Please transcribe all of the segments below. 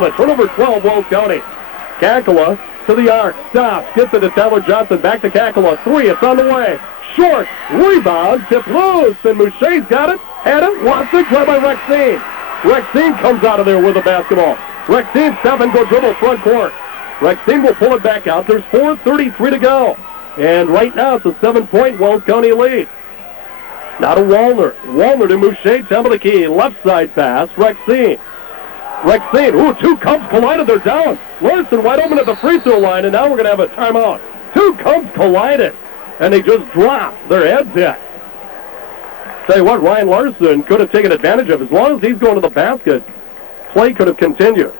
Turnover 12, Wells County. Kakala to the arc, stops, gets it to Tyler Johnson, back to Kakala, 3, it's on the way. Short, rebound, tipped loose, and Mouche's got it, had it, lost it, grabbed by Rexine. Rexine comes out of there with the basketball. Rexine, 7, go dribble front court. Rexine will pull it back out. There's 4:33 to go. And right now it's a 7-point Wells County lead. Now to Wallner. Wallner to Mouche, top of the key, left side pass, Rexine. Rexine, two Cubs collided, they're down. Larson wide open at the free throw line, and now we're going to have a timeout. Two Cubs collided, and they just dropped their heads hit. Tell you what, Ryan Larson could have taken advantage of. As long as he's going to the basket, play could have continued.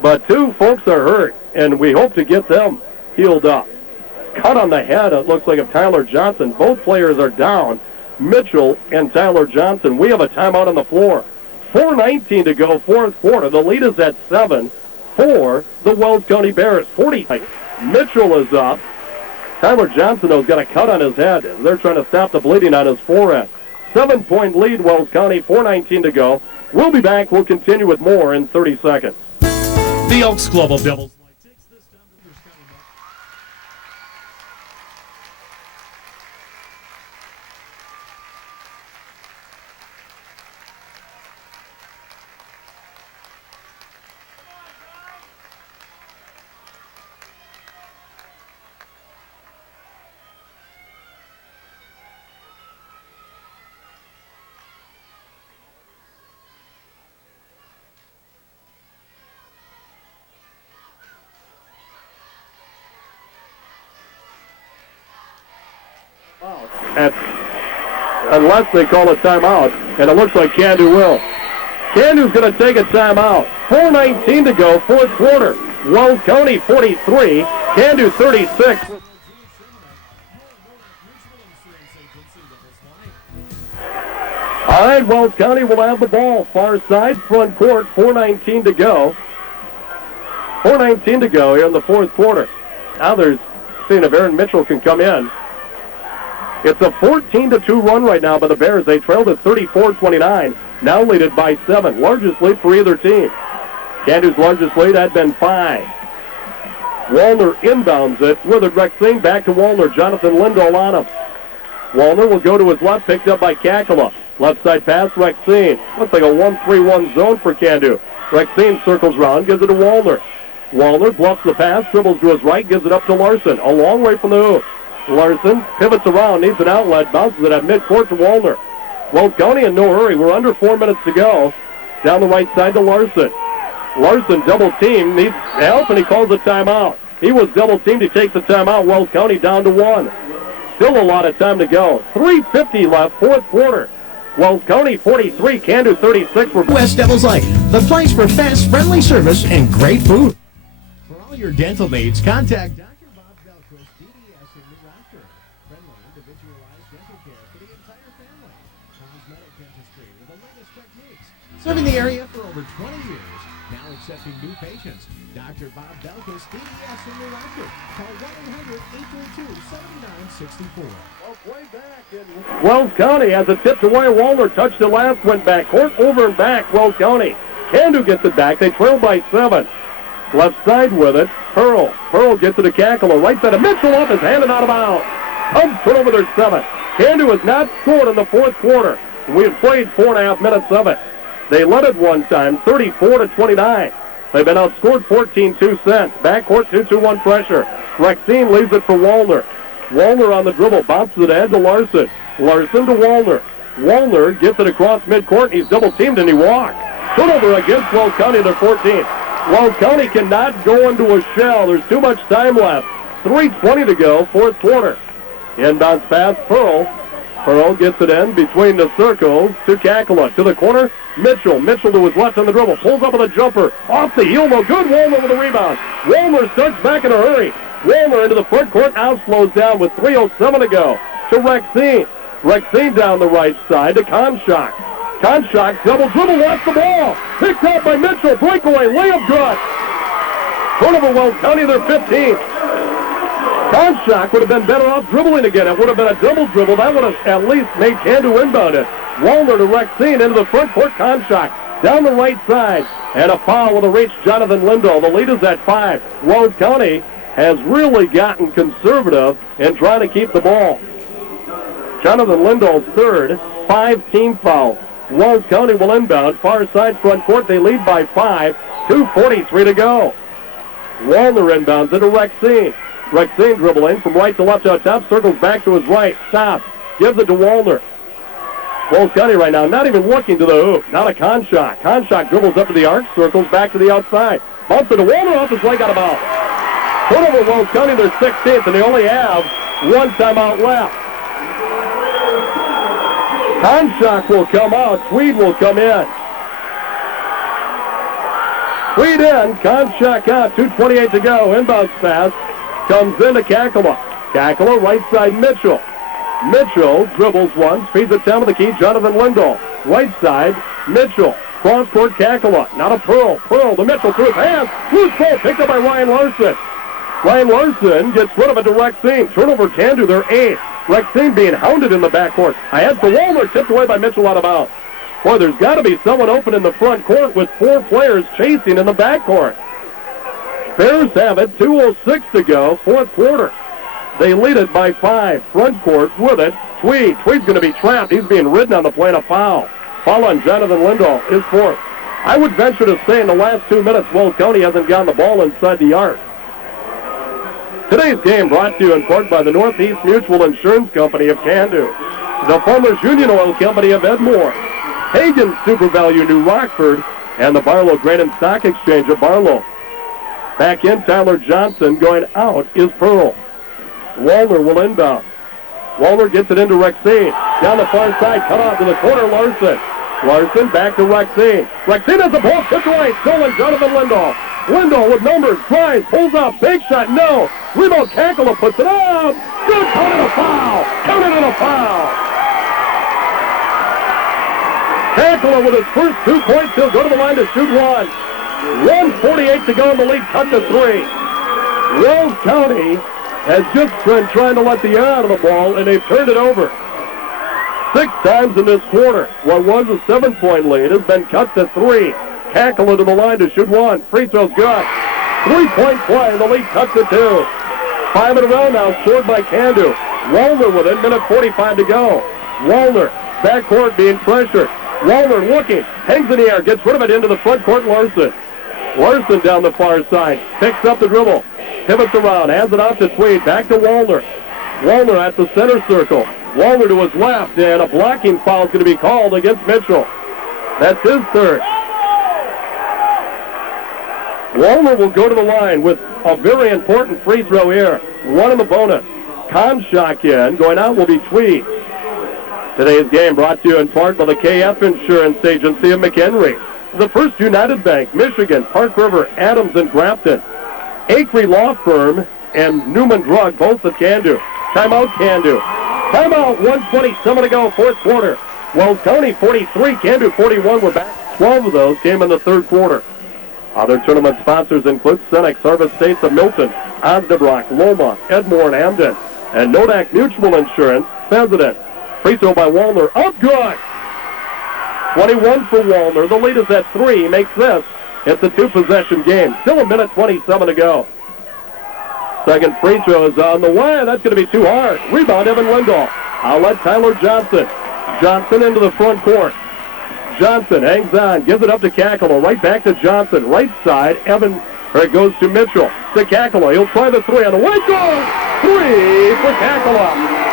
But two folks are hurt, and we hope to get them healed up. Cut on the head, it looks like, of Tyler Johnson. Both players are down, Mitchell and Tyler Johnson. We have a timeout on the floor. 4:19 to go, fourth quarter. The lead is at 7 for the Wells County Bears. 40. Mitchell is up. Tyler Johnson, though, has got a cut on his head. They're trying to stop the bleeding on his forehead. 7-point lead, Wells County, 4:19 to go. We'll be back. We'll continue with more in 30 seconds. The Elks Global Devils. Unless they call a timeout, and it looks like Candu will. Candu's going to take a timeout. 4:19 to go, fourth quarter. Wells County 43, Candu 36. All right, Wells County will have the ball. Far side, front court, 4:19 to go. 4:19 to go here in the fourth quarter. Now there's seeing if Aaron Mitchell can come in. It's a 14-2 run right now by the Bears. They trailed at 34-29, now leaded by 7. Largest lead for either team. Candu's largest lead had been 5. Wallner inbounds it with it. Rexine back to Wallner. Jonathan Lindahl on him. Wallner will go to his left, picked up by Kakala. Left side pass, Rexine. Looks like a 1-3-1 zone for Candu. Rexine circles around, gives it to Wallner. Wallner bluffs the pass, dribbles to his right, gives it up to Larson. A long way from the hoop. Larson pivots around, needs an outlet, bounces it at midcourt to Wallner. Wells County in no hurry. We're under 4 minutes to go. Down the right side to Larson. Larson double team, needs help, and he calls a timeout. He was double teamed. He takes the timeout. Wells County down to 1. Still a lot of time to go. 3:50 left, fourth quarter. Wells County 43, Candu 36. West Devils Light, the place for fast, friendly service and great food. For all your dental needs, contact Dr. Bob Belquist, DDS in New Rochester. Friendly, individualized dental care for the entire family. Cosmetic dentistry with the latest techniques. Serving the area for over 20 years. Now accepting new patients. Dr. Bob Belquist, DDS in New Rochester. Call 1-800-822-7964. Way back in Wells County has it tipped away. Wallner touched it last, went back court, over and back. Wells County. Candu gets it back. They trail by 7. Left side with it. Pearl. Pearl gets it to Kakala. Right side of Mitchell up is handed out of bounds. Cubs turn over their 7th. Candu has not scored in the fourth quarter. We have played 4.5 minutes of it. They led it one time, 34-29. They've been outscored 14-2 since. Backcourt 2-2-1 pressure. Rexine leaves it for Wallner. Wallner on the dribble, bounces it ahead to Larson. Larson to Wallner. Wallner gets it across midcourt, and he's double-teamed, and he walks. Turnover against Wells County, their 14th. Wells County cannot go into a shell. There's too much time left. 3:20 to go, fourth quarter. Inbounds pass, Pearl. Pearl gets it in between the circles to Kakala. To the corner, Mitchell. Mitchell to his left on the dribble. Pulls up with a jumper. Off the heel, no good. Wallner with a rebound. Wallner starts back in a hurry. Wallner into the front court, now slows down with 3:07 to go to Rexine. Rexine down the right side to Konchak. Konchak double dribble, lost the ball. Picked up by Mitchell, breakaway, layup good. Turnover Wells County, their 15th. Konchak would have been better off dribbling again. It would have been a double dribble. That would have at least made Candu inbound it. Wallner to Rexine into the front court, Konchak. Down the right side, And a foul will reach Jonathan Lindahl. The lead is at 5. Wells County has really gotten conservative in trying to keep the ball. Jonathan Lindahl's third, 5 team fouls. Wells County will inbound. Far side front court, they lead by 5. 2:43 to go. Walner inbounds into Rexine. Rexine dribbling from right to left out top, circles back to his right, stops, gives it to Walner. Wells County right now not even looking to the hoop. Not a Conshock. Conshock dribbles up to the arc, circles back to the outside. Bumps into Walner, off his leg, out of bounds. Turnover Wells County, their 16th, and they only have one timeout left. Conshock will come out. Tweed will come in. Tweed in, Conshock out. 2:28 to go. Inbounds pass. Comes into Kakala. Kakala, right side Mitchell. Mitchell dribbles once, feeds it down to the key, Jonathan Lindahl. Right side, Mitchell. Cross court, Kakala. Not a Pearl. Pearl to Mitchell through his hands. Loose ball picked up by Ryan Larson. Ryan Larson gets rid of it to Rexine. Turnover Candu, their 8th. Rexine being hounded in the backcourt. Ahead for Walner, tipped away by Mitchell out of bounds. Boy, there's got to be someone open in the front court with 4 players chasing in the backcourt. Bears have it, 2:06 to go, fourth quarter. They lead it by 5. Front court with it. Tweed. Tweed's going to be trapped. He's being ridden on the play, and a foul. Foul on Jonathan Lindahl is 4th. I would venture to say in the last 2 minutes, Wells County hasn't gotten the ball inside the arc. Today's game brought to you in part by the Northeast Mutual Insurance Company of Candu, the Farmers Union Oil Company of Edmore, Hagen Super Value New Rockford, and the Barlow Grain and Stock Exchange of Barlow. Back in, Tyler Johnson. Going out is Pearl. Walner will inbound. Walner gets it into Rexine. Down the far side, cut off to the corner, Larson. Larson back to Rexine. Rexine has the ball, tipped away, stolen, Jonathan Lindahl. Lindahl with numbers, drives, pulls up, big shot, no. Rebound, Kakala puts it up. Good, counted a foul. Counted in a foul. Kakala with his first 2 points, he'll go to the line to shoot 1. 1:48 to go in the lead, cut to 3. Wells County has just been trying to let the air out of the ball, and they've turned it over 6 times in this quarter. What was a 7-point lead has been cut to 3. Kakala to the line to shoot 1. Free throw's good. 3-point play, the lead cut to 2. 5 in a row now, scored by Candu. Walner with it, minute 45 to go. Walner, backcourt being pressured. Walner looking, hangs in the air, gets rid of it into the front court, Larson. Larson down the far side, picks up the dribble, pivots around, hands it off to Tweed, back to Walner. Walner at the center circle. Walner to his left, and a blocking foul is going to be called against Mitchell. That's his 3rd. Walner will go to the line with a very important free throw here. 1 in the bonus. Conshock in, going out will be Tweed. Today's game brought to you in part by the KF Insurance Agency of McHenry, the First United Bank, Michigan, Park River, Adams, and Grafton, Acree Law Firm, and Newman Drug, both of Candu. Timeout, Candu. Timeout, 1:27 to go, fourth quarter. Wells County 43, Candu 41. We're back. 12 of those came in the third quarter. Other tournament sponsors include Senex, Harvest States of Milton, Osnabrock, Loma, Edmore, and Hamden, and Nodak Mutual Insurance, President. Free throw by Walner, up good! 21 for Walner. The lead is at 3. He makes this. It's a 2-possession game. Still a minute 27 to go. Second free throw is on the way. That's going to be too hard. Rebound, Evan Lindahl. I'll let Tyler Johnson. Johnson into the front court. Johnson hangs on, gives it up to Kakala. Right back to Johnson. Right side, it goes to Mitchell. To Kakala. He'll try the 3 on the way. Goes! 3 for Kakala.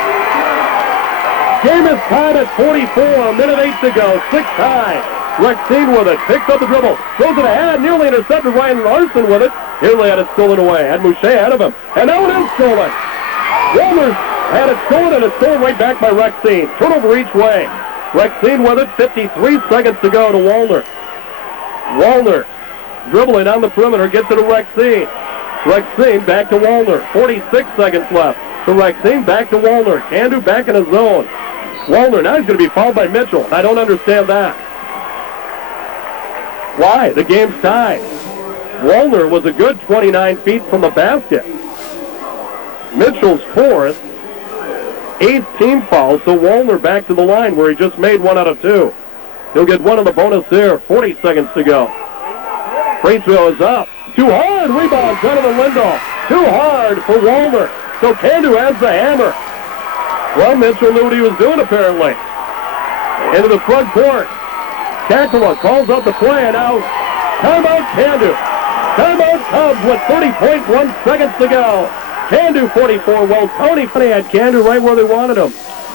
Game is tied at 44. Minute 8 to go. 6 ties. Rexine with it. Picks up the dribble. Throws it ahead. Nearly intercepted. Ryan Larson with it. Nearly had it stolen away. Had Mouche ahead of him. And now it is stolen. Walner had it stolen, and it's stolen right back by Rexine. Turnover each way. Rexine with it. 53 seconds to go to Walner. Walner dribbling on the perimeter. Gets it to Rexine. Rexine back to Walner. 46 seconds left. To Rexine, back to Walner. Candu back in his zone. Walner now he's going to be fouled by Mitchell. I don't understand that. Why? The game's tied. Walner was a good 29 feet from the basket. Mitchell's 4th. 8th team foul, so Walner back to the line where he just made 1 out of 2. He'll get 1 on the bonus there. 40 seconds to go. Free throw is up. Too hard. Rebound, Jonathan Lindahl. Too hard for Walner. So Candu has the hammer. Well, Mitchell knew what he was doing, apparently. Into the front court. Kakala calls out the play, and now timeout Candu. Timeout Cubs with 30.1 seconds to go. Candu 44. Well, Tony had Candu right where they wanted him.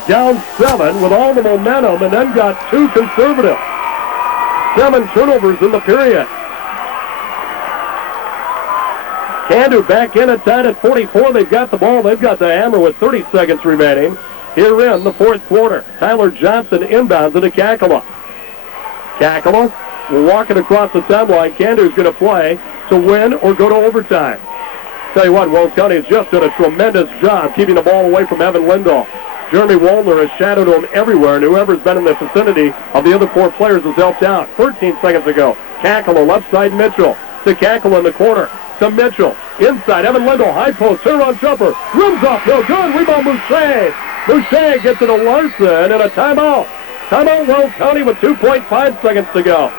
Down 7 with all the momentum, and then got 2 conservative. 7 turnovers in the period. Candu back in at tied at 44. They've got the ball. They've got the hammer with 30 seconds remaining here in the fourth quarter. Tyler Johnson inbounds into Kakala. Kakala walking across the timeline. Candu's going to play to win or go to overtime. Tell you what, Wells County has just done a tremendous job keeping the ball away from Evan Lindahl. Jeremy Wallner has shadowed him everywhere, and whoever's been in the vicinity of the other 4 players has helped out. 13 seconds ago, Kakala left side Mitchell to Kakala in the corner. To Mitchell. Inside, Evan Lindahl, high post, turnaround jumper. Rims off, no good. Rebound, Boucher. Boucher gets it to Larson, and a timeout. Timeout, Wells County with 2.5 seconds to go.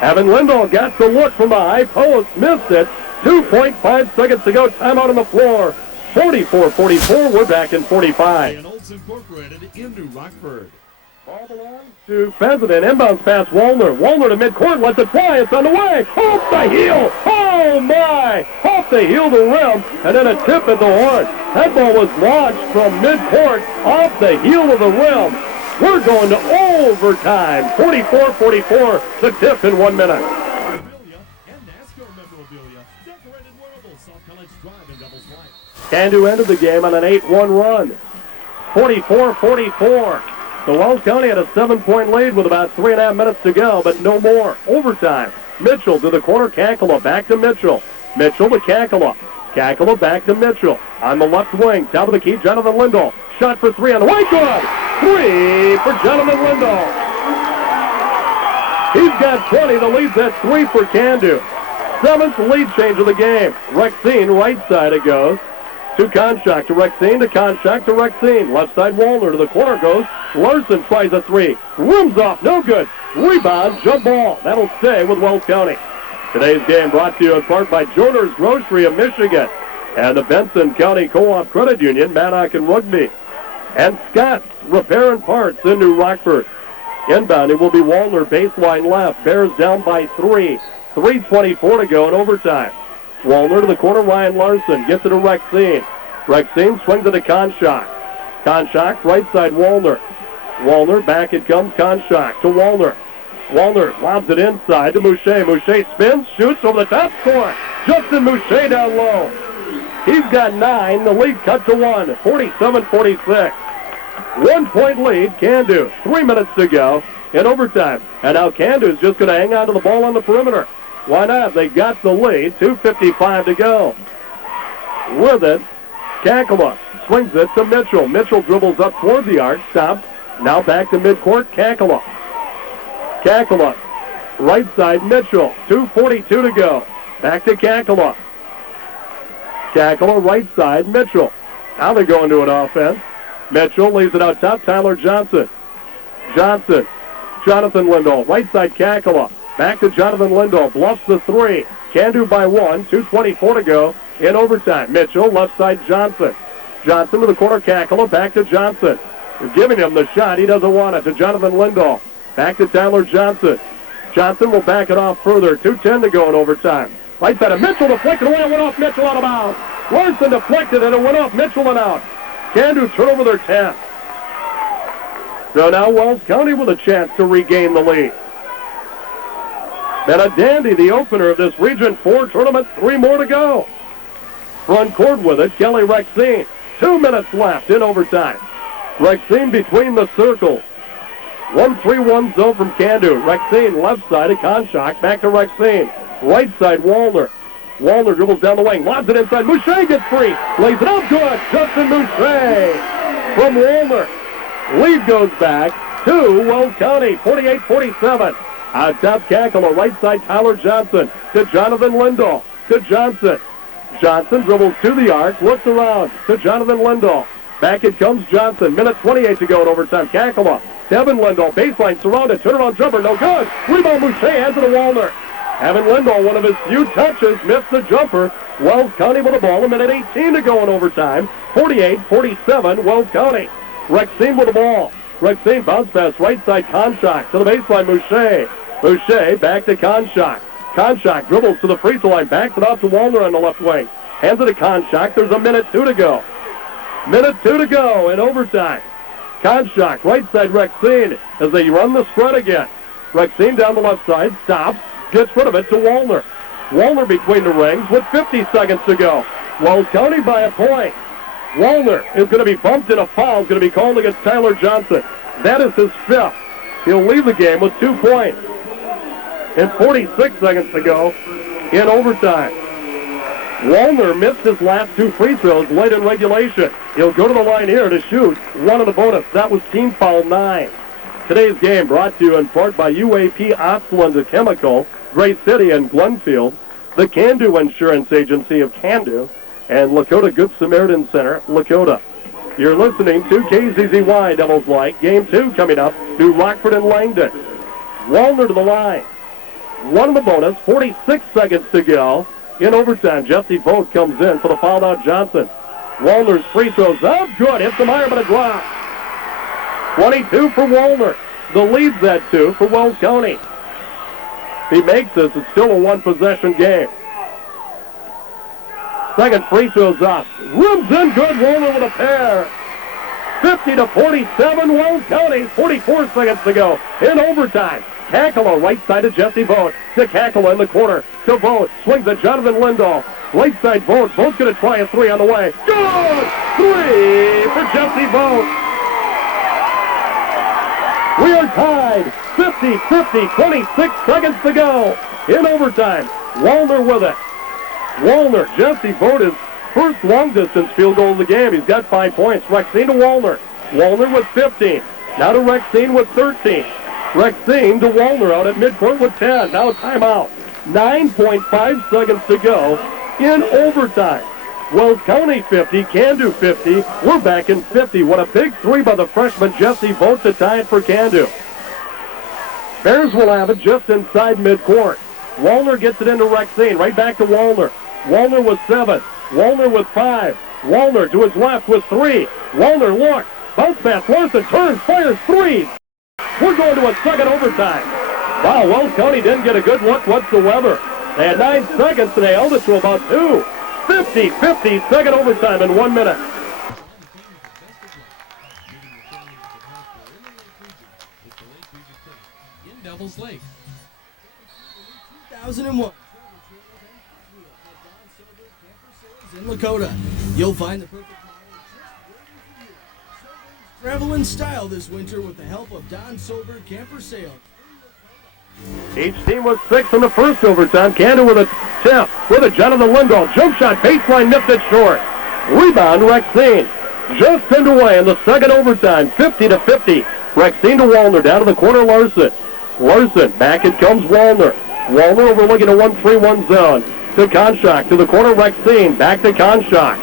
Evan Lindahl got the look from the high post, missed it. 2.5 seconds to go. Timeout on the floor. 44-44. We're back in 45. And Olds Incorporated in New Rockford. Ball belongs to Pheasant. Inbounds pass Wallner. Wallner to midcourt. Lets it fly. It's on the way. Off the heel. Oh, my. Off the heel to rim. And then a tip at the horn. That ball was launched from midcourt off the heel of the rim. We're going to overtime. 44-44. The tip in 1 minute. Candu ended the game on an 8-1 run. 44-44. So Wells County had a 7-point lead with about 3.5 minutes to go, but no more. Overtime. Mitchell to the corner. Kakala back to Mitchell. Mitchell to Kakala. Kakala back to Mitchell. On the left wing. Top of the key, Jonathan Lindahl. Shot for 3 on the way. Good. 3 for Jonathan Lindahl. He's got 20. The lead's at 3 for Candu. 7th lead change of the game. Rexine, right side it goes. To Konchak, to Rexine, to Konchak, to Rexine. Left side Wallner, to the corner goes. Larson tries a 3. Rims off, no good. Rebound, jump ball. That'll stay with Wells County. Today's game brought to you in part by Joner's Grocery of Michigan and the Benson County Co-op Credit Union, Mannock and Rugby. And Scott's Repair and Parts in New Rockford. Inbounding will be Wallner, baseline left. Bears down by 3. 3:24 to go in overtime. Wallner to the corner, Ryan Larson gets it to Rexine. Rexine swings it to Konchak. Konchak, right side Wallner. Wallner, back it comes Konchak to Wallner. Wallner lobs it inside to Mouche. Mouche spins, shoots over the top, score. Justin Mouche down low. He's got 9. The lead cut to 1. 47-46. 1-point lead, Candu. 3 minutes to go in overtime. And now Candu's just going to hang on to the ball on the perimeter. Why not? They got the lead. 2:55 to go. With it, Kakala swings it to Mitchell. Mitchell dribbles up toward the arc, stops. Now back to midcourt, Kakala. Kakala, right side Mitchell. 2:42 to go. Back to Kakala. Kakala, right side Mitchell. Now they're going to an offense. Mitchell leaves it out top. Tyler Johnson. Johnson. Jonathan Lindahl, right side Kakala. Back to Jonathan Lindahl, bluffs the 3. Candu by 1, 2:24 to go in overtime. Mitchell, left side Johnson. Johnson to the corner, Kakala, back to Johnson. They're giving him the shot, he doesn't want it, to Jonathan Lindahl. Back to Tyler Johnson. Johnson will back it off further, 2:10 to go in overtime. Right side of Mitchell, deflected away, it went off Mitchell out of bounds. Larson deflected and it went off Mitchell and out. Candu turnover their 10th. So now Wells County with a chance to regain the lead. And a dandy, the opener of this Region 4 tournament. 3 more to go. Front court with it, Kelly Rexine. 2 minutes left in overtime. Rexine between the circles. 1-3-1 zone from Candu. Rexine left side of Konchak. Back to Rexine. Right side Wallner. Wallner dribbles down the wing. Lobs it inside. Mouche gets free. Lays it up good. Justin Mouche from Wallner. Lead goes back to Wells County. 48-47. Out top, Kakala, right side, Tyler Johnson to Jonathan Lindahl, to Johnson. Johnson dribbles to the arc, looks around to Jonathan Lindahl. Back it comes Johnson, minute 28 to go in overtime. Kakala, Evan Lindahl, baseline surrounded, turnaround jumper, no good. Rebound, Mouche, hands it to Wallner. Having Lindahl, one of his few touches, missed the jumper. Wells County with the ball, a minute 18 to go in overtime. 48-47, Wells County. Rexine with the ball. Rexine bounce pass, right side, Konchak to the baseline, Mouche. Mouche back to Konchak. Konchak dribbles to the free throw line, backs it off to Wallner on the left wing. Hands it to Konchak, there's a minute 2 to go. Minute 2 to go in overtime. Konchak, right side, Rexine, as they run the spread again. Rexine down the left side, stops, gets rid of it to Wallner. Wallner between the rings with 50 seconds to go. Wells County by a point. Wallner is going to be bumped in a foul, going to be called against Tyler Johnson. That is his 5th. He'll leave the game with 2 points. And 46 seconds to go in overtime. Wallner missed his last 2 free throws late in regulation. He'll go to the line here to shoot one of the bonus. That was team foul 9. Today's game brought to you in part by UAP Opsland Chemical, Gray City and Glenfield, the Can-Do Insurance Agency of Can-Do, and Lakota Good Samaritan Center, Lakota. You're listening to KZZY Devils Light. Game 2 coming up, New Rockford and Langdon. Wallner to the line. One of the bonus, 46 seconds to go. In overtime, Jesse Vogt comes in for the foul out Johnson. Wallner's free throws up, good, hits the iron but a drop. 22 for Wallner. The lead's at 2 for Wells County. If he makes this, it's still a one-possession game. Second free throw's up. Rims in good, Wallner with a pair. 50-47, Wells County. 44 seconds to go in overtime. Kakala, right side to Jesse Vogt. To Kakala in the corner. To Vogt. Swings to Jonathan Lindahl. Right side Vogt. Vogt's going to try a 3 on the way. Good! 3 for Jesse Vogt. We are tied. 50-50, 26 seconds to go in overtime. Wallner with it. Wallner, Jesse Vogt, his first long-distance field goal of the game. He's got 5 points. Rexine to Wallner. Wallner with 15. Now to Rexine with 13. Rexine to Wallner out at midcourt with 10. Now timeout. 9.5 seconds to go in overtime. Wells County 50, Can-Do 50. We're back in 50. What a big 3 by the freshman Jesse Vogt to tie it for Can-Do. Bears will have it just inside midcourt. Wallner gets it into Rexine. Right back to Wallner. Wallner with 7. Wallner with 5. Wallner to his left with 3. Wallner looks. Bounce pass. Larson turns. Fires 3. We're going to a second overtime. Wow, Wells County didn't get a good look whatsoever. They had 9 seconds and they held it to about 2. 50-50, second overtime in 1 minute. In Devils Lake. 2001. In Lakota, you'll find the perfect travel in style this winter with the help of Don Sober Camper Sale. Each team was 6 in the first overtime. Can-Do with a tip. With a Jonathan Lindahl. Jump shot. Baseline nipped it short. Rebound, Rexine. Just pinned away in the second overtime. 50-50. Rexine to Wallner. Down to the corner, Larson. Larson. Back it comes Wallner. Wallner overlooking a 1-3-1 zone. To Konchak. To the corner, Rexine. Back to Konchak.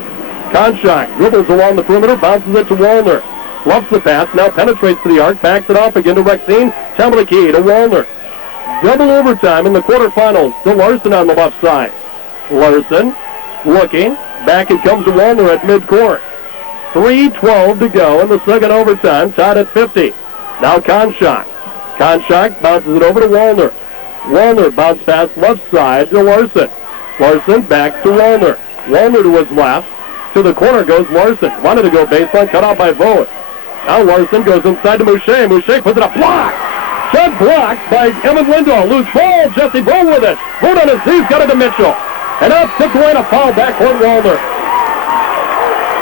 Konchak dribbles along the perimeter. Bounces it to Wallner. Loves the pass. Now penetrates to the arc. Backs it off again to Rexine. Top of the key to Wallner. Double overtime in the quarterfinals to Larson on the left side. Larson looking. Back it comes to Wallner at midcourt. 3:12 to go in the second overtime. Tied at 50. Now Konchak. Konchak bounces it over to Wallner. Wallner bounce pass left side to Larson. Larson back to Wallner. Wallner to his left. To the corner goes Larson. Wanted to go baseline. Cut off by Vogt. Now Larson goes inside to Mouche. Mouche puts it up. Block! Shot blocked by Evan Lindahl. Loose ball. Jesse Vogt with it. Vogt on his knees. Got it to Mitchell. And up tipped away to foul backcourt Wallner.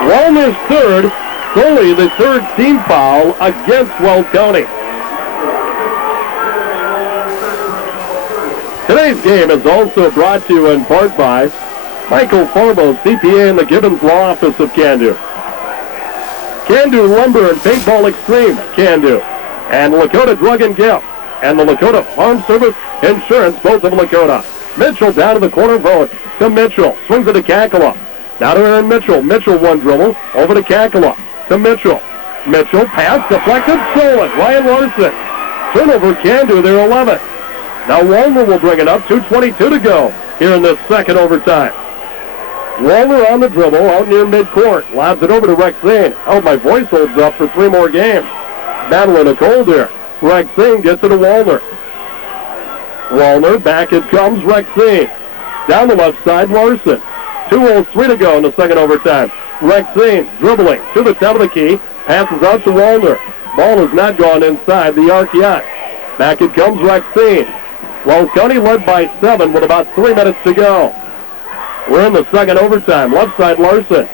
Wallner's third. Solely the third team foul against Wells County. Today's game is also brought to you in part by Michael Farbo, CPA in the Gibbons Law Office of Can-Do. Can-Do Lumber and Paintball Extreme, Can-Do. And Lakota Drug and Gift. And the Lakota Farm Service Insurance, both of Lakota. Mitchell down to the corner, Vogt to Mitchell. Swings it to Kakala. Now to Aaron Mitchell. Mitchell one dribble. Over to Kakala. To Mitchell. Mitchell pass deflected, stolen. Ryan Larson. Turnover Can-Do, their 11th. Now Walner will bring it up. 2:22 to go here in this second overtime. Walner on the dribble out near midcourt. Lobs it over to Rexine. Oh, my voice holds up for 3 more games. Battling a cold here. Rexine gets it to Walner. Walner, back it comes Rexine. Down the left side, Larson. 2:03 to go in the second overtime. Rexine dribbling to the top of the key. Passes out to Walner. Ball has not gone inside the arc yet. Back it comes Rexine. Wells County led by 7 with about 3 minutes to go. We're in the second overtime. Left side, Larson.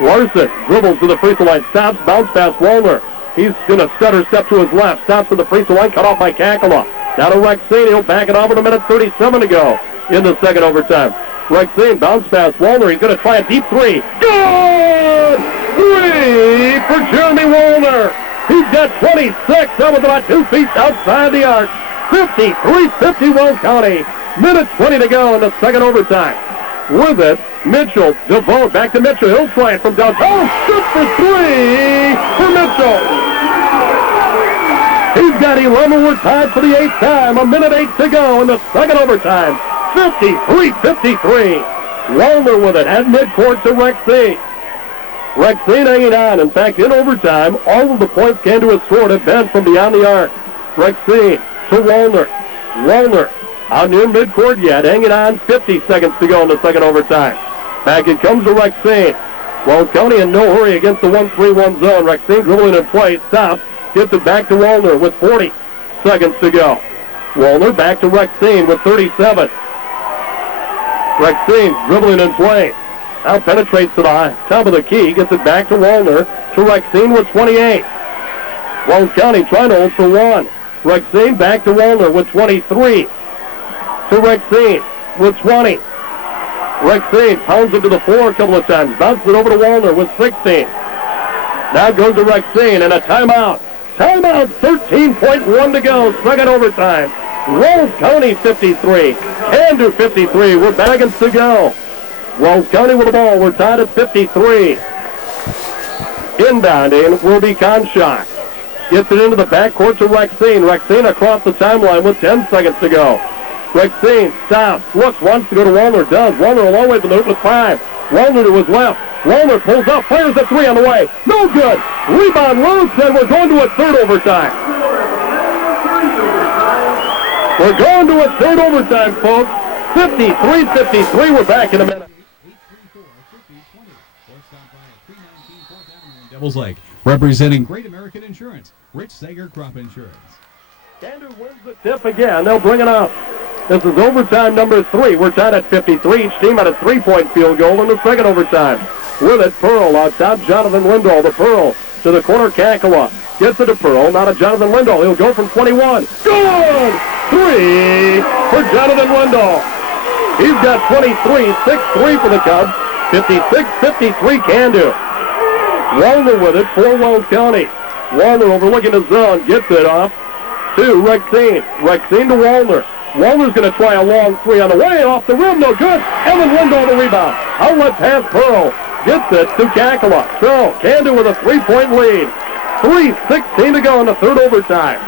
Larson dribbles to the free throw line. Stops, bounce pass Walner. He's going to stutter step to his left. Stops to the free throw line. Cut off by Kakala. Now to Rexine. He'll back it off with 1:37 to go in the second overtime. Rexine bounce pass Walner. He's going to try a deep 3. Good! 3 for Jeremy Walner. He's got 26. That was about 2 feet outside the arc. 53-50 Wells County. Minute 20 to go in the second overtime. With it, Mitchell, DeVoe, back to Mitchell. He'll try it from downtown. Shoot for 3 for Mitchell. He's got 11. We're tied for the 8th time. 1:08 to go in the second overtime. 53-53. Walner with it at midcourt to Rexine. Rexine hanging on. In fact, in overtime, all of the points came to a score have been from beyond the arc. Rexine to Walner. Walner out near midcourt yet, hanging on. 50 seconds to go in the second overtime. Back it comes to Rexine. Wells County in no hurry against the 1-3-1 zone. Rexine dribbling in play, stops, gets it back to Walner with 40 seconds to go. Walner back to Rexine with 37. Rexine dribbling in play. Now penetrates to the top of the key, gets it back to Walner, to Rexine with 28. Wells County trying to hold for 1. Rexine back to Walner with 23. To Rexine with 20. Rexine pounds it to the floor a couple of times, bounces it over to Walner with 16. Now goes to Rexine and a timeout. Timeout, 13.1 to go, second overtime. Wells County 53, Can-Do 53, we're seconds to go. Wells County with the ball, we're tied at 53. Inbounding will be Conshock. Gets it into the backcourt to Rexine. Rexine across the timeline with 10 seconds to go. Rexine stops, looks, wants to go to Walner, does. Walner a long way from the hoop with 5. Walner to his left. Walner pulls up, fires a 3 on the way. No good. Rebound loose, and we're going to a third overtime. We're going to a third overtime, folks. 53-53. We're back in a minute. Devil's Lake, representing Great American Insurance, Rich Sager Crop Insurance. Can-Do wins the tip again. They'll bring it up. This is overtime number 3. We're tied at 53. Each team had a 3-point field goal in the second overtime. With it, Pearl out top, Jonathan Lindahl. The Pearl to the corner, Kakala. Gets it to Pearl, now to Jonathan Lindahl. He'll go from 21. Good! 3 for Jonathan Lindahl. He's got 23, 6-3 for the Cubs. 56-53 Can-Do. Walner with it for Wells County. Walner overlooking the zone, gets it off to Rexine. Rexine to Walner. Walner's going to try a long 3 on the way, off the rim, no good. Evan Lindahl the rebound. Outlet pass Pearl. Gets it to Kakala. So, Can-Do with a 3-point lead. 3:16 to go in the third overtime.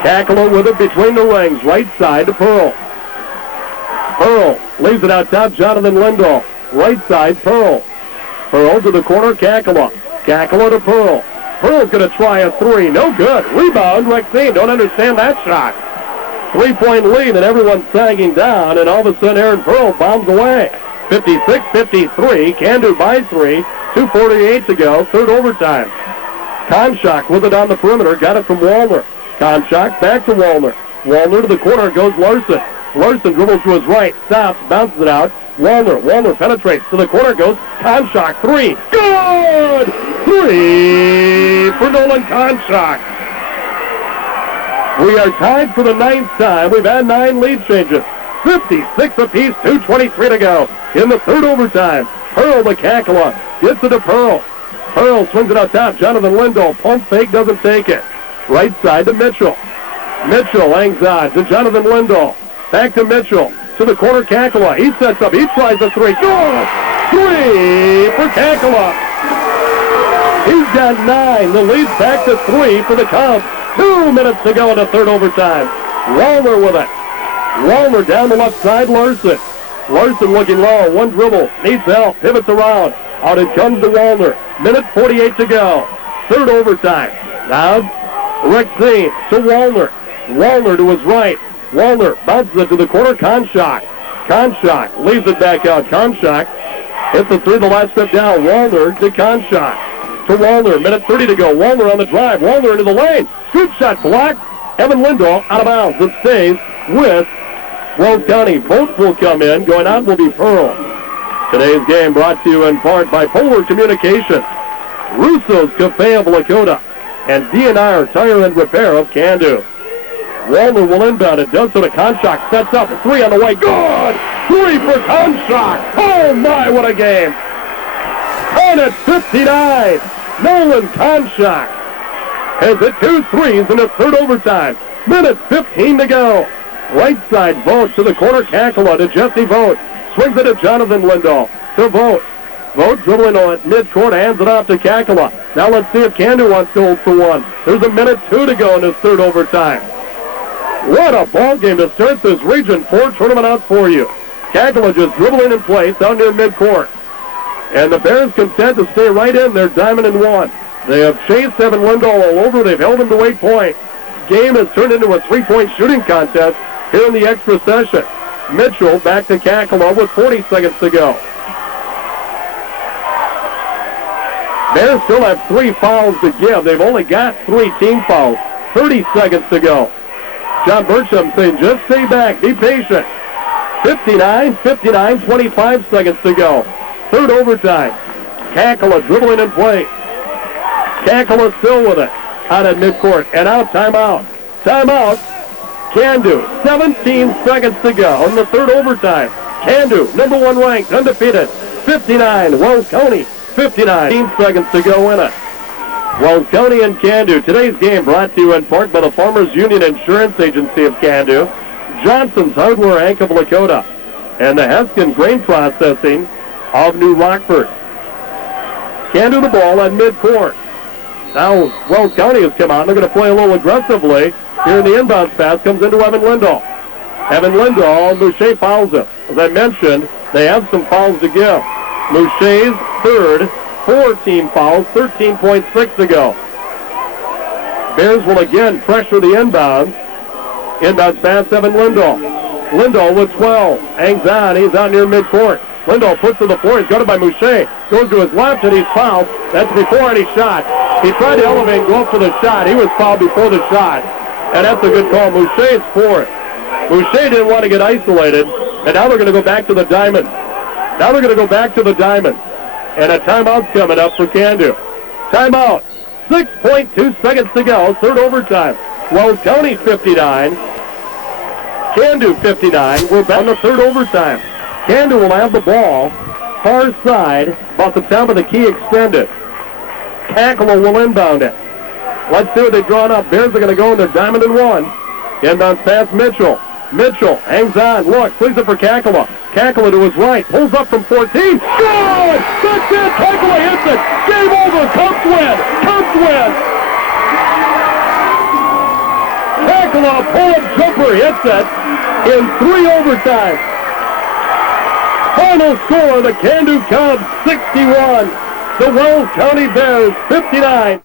Kakala with it between the rings, right side to Pearl. Pearl leaves it out top, Jonathan Lindahl. Right side, Pearl. Pearl to the corner, Kakala. Kakala to Pearl. Pearl's going to try a 3. No good. Rebound, Rexine. Don't understand that shot. 3-point lead, and everyone's sagging down, and all of a sudden Aaron Pearl bombs away. 56-53. Can-Do by 3. 2:48 to go. Third overtime. Conshock with it on the perimeter. Got it from Walner. Conshock back to Walner. Walner to the corner goes Larson. Larson dribbles to his right. Stops. Bounces it out. Walner penetrates to the corner, goes Conshock, 3. Good! 3 for Nolan Conshock. We are tied for the 9th time. We've had 9 lead changes. 56 apiece, 2:23 to go in the third overtime. Pearl to Kakala. Gets it to Pearl. Pearl swings it out top. Jonathan Lindahl. Pump fake, doesn't take it. Right side to Mitchell. Mitchell hangs on to Jonathan Lindahl. Back to Mitchell. To the corner, Kakala. He sets up. He tries a 3. Good! 3 for Kakala. He's got 9. The lead's back to 3 for the Cubs. 2 minutes to go in the third overtime. Wallner with it. Wallner down the left side, Larson. Larson looking low, one dribble, needs help, pivots around. Out it comes to Wallner. Minute 48 to go. Third overtime. Now, Rexine to Wallner. Wallner to his right. Wallner bounces it to the corner, Konchak. Konchak leaves it back out. Konchak hits the three, the last step down. Wallner to Konchak. To Wallner, minute 30 to go. Wallner on the drive. Wallner into the lane. Scoop shot blocked. Evan Lindahl out of bounds. It stays with Wells County. Both will come in. Going out will be Pearl. Today's game brought to you in part by Polar Communications, Russo's Cafe of Lakota, and D&R Tire and Repair of Candu. Wallner will inbound it. Does so to Konchak. Sets up. Three on the way. Good! Three for Konchak. Oh, my, what a game. Minute 59. Nolan Konchak has hit 2 threes in his third overtime. Minute 15 to go. Right side, Vogt to the corner. Kakala to Jesse Vogt. Swings it to Jonathan Lindahl. To Vogt. Vogt dribbling on midcourt. Hands it off to Kakala. Now let's see if Candu wants to hold for one. There's a minute 2 to go in his third overtime. What a ball game to start this Region 4 tournament out for you. Kakala just dribbling in place down near midcourt. And the Bears content to stay right in their diamond and one. They have chased Evan Lindahl all over. They've held him to 8 points. Game has turned into a 3-point shooting contest here in the extra session. Mitchell back to Kakala with 40 seconds to go. Bears still have 3 fouls to give. They've only got 3 team fouls. 30 seconds to go. John Burcham saying, just stay back, be patient. 59, 25 seconds to go. Third overtime. Kakala dribbling in place. Kakala still with it. Out at midcourt. And out, timeout. Timeout. Candu. 17 seconds to go in the third overtime. Candu, number 1 ranked, undefeated. 59. Wells County, 59. 15 seconds to go in it. Wells County and Candu. Today's game brought to you in part by the Farmers Union Insurance Agency of Candu, Johnson's Hardware Inc. of Lakota, and the Heskin Grain Processing of New Rockford. Candu the ball at midcourt. Now Wells County has come out. They're going to play a little aggressively. Here in the inbounds pass comes into Evan Lindahl. Evan Lindahl, Mouche fouls him. As I mentioned, they have some fouls to give. Mouche's third, 4 team fouls, 13.6 to go. Bears will again pressure the inbounds. Inbounds pass, Evan Lindahl. Lindahl with 12. Hangs on. He's out near midcourt. Lindahl puts to the floor. He's guarded by Mouche. Goes to his left and he's fouled. That's before any shot. He tried to elevate and go up for the shot. He was fouled before the shot. And that's a good call. Mouche's fourth. Mouche didn't want to get isolated. And now they're going to go back to the diamond. And a timeout's coming up for Candu. Timeout. 6.2 seconds to go. Third overtime. Wells County 59. Candu 59. We're back in the third overtime. Candu will have the ball. Far side, about the top of the key extended. Kakala will inbound it. Let's see what they've drawn up. Bears are going to go in their diamond and one. Inbounds pass Mitchell. Mitchell hangs on. Look, plays it for Kakala. Kakala to his right. Pulls up from 14. Good! That's it! Kakala hits it! Game over! Cubs win! Kakala, pull-up jumper, hits it in 3 overtimes. Final score, the Candu Cubs 61. The Wells County Bears 59.